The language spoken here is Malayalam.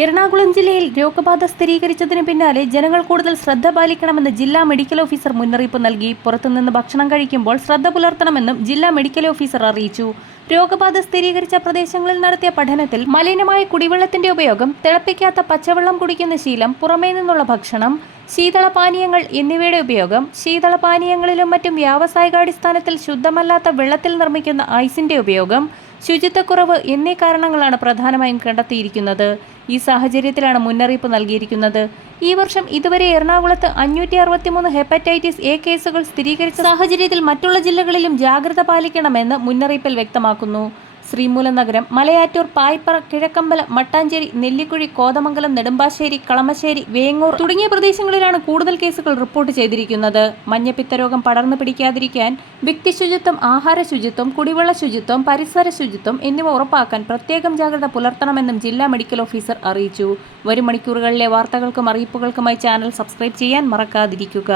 എറണാകുളം ജില്ലയിൽ രോഗബാധ സ്ഥിരീകരിച്ചതിന് പിന്നാലെ ജനങ്ങൾ കൂടുതൽ ശ്രദ്ധ പാലിക്കണമെന്ന് ജില്ലാ മെഡിക്കൽ ഓഫീസർ മുന്നറിയിപ്പ് നൽകി. പുറത്തുനിന്ന് ഭക്ഷണം കഴിക്കുമ്പോൾ ശ്രദ്ധ പുലർത്തണമെന്നും ജില്ലാ മെഡിക്കൽ ഓഫീസർ അറിയിച്ചു. രോഗബാധ സ്ഥിരീകരിച്ച പ്രദേശങ്ങളിൽ നടത്തിയ പഠനത്തിൽ മലിനമായ കുടിവെള്ളത്തിന്റെ ഉപയോഗം തിളപ്പിക്കാത്ത പച്ചവെള്ളം കുടിക്കുന്ന ശീലം പുറമേ നിന്നുള്ള ഭക്ഷണം ശീതളപാനീയങ്ങൾ എന്നിവയുടെ ഉപയോഗം ശീതളപാനീയങ്ങളിലും മറ്റും വ്യാവസായികാടിസ്ഥാനത്തിൽ ശുദ്ധമല്ലാത്ത വെള്ളത്തിൽ നിർമ്മിക്കുന്ന ഐസിന്റെ ഉപയോഗം ശുചിത്വക്കുറവ് എന്നീ കാരണങ്ങളാണ് പ്രധാനമായും കണ്ടെത്തിയിരിക്കുന്നത്. ഈ സാഹചര്യത്തിലാണ് മുന്നറിയിപ്പ് നൽകിയിരിക്കുന്നത്. ഈ വർഷം ഇതുവരെ എറണാകുളത്ത് അഞ്ഞൂറ്റി അറുപത്തിമൂന്ന് ഹെപ്പറ്റൈറ്റിസ് എ കേസുകൾ സ്ഥിരീകരിച്ച സാഹചര്യത്തിൽ മറ്റുള്ള ജില്ലകളിലും ജാഗ്രത പാലിക്കണമെന്ന് മുന്നറിയിപ്പിൽ വ്യക്തമാക്കുന്നു. ശ്രീമൂലം നഗരം മലയാറ്റൂർ പായ്പറ കിഴക്കമ്പലം മട്ടാഞ്ചേരി നെല്ലിക്കുഴി കോതമംഗലം നെടുമ്പാശ്ശേരി കളമശ്ശേരി വേങ്ങൂർ തുടങ്ങിയ പ്രദേശങ്ങളിലാണ് കൂടുതൽ കേസുകൾ റിപ്പോർട്ട് ചെയ്തിരിക്കുന്നത്. മഞ്ഞപ്പിത്ത രോഗം പടർന്നു പിടിക്കാതിരിക്കാൻ വ്യക്തി ശുചിത്വം ആഹാര ശുചിത്വം കുടിവെള്ള ശുചിത്വം പരിസര ശുചിത്വം എന്നിവ ഉറപ്പാക്കാൻ പ്രത്യേകം ജാഗ്രത പുലർത്തണമെന്നും ജില്ലാ മെഡിക്കൽ ഓഫീസർ അറിയിച്ചു. വരും മണിക്കൂറുകളിലെ വാർത്തകൾക്കും അറിയിപ്പുകൾക്കുമായി ചാനൽ സബ്സ്ക്രൈബ് ചെയ്യാൻ മറക്കാതിരിക്കുക.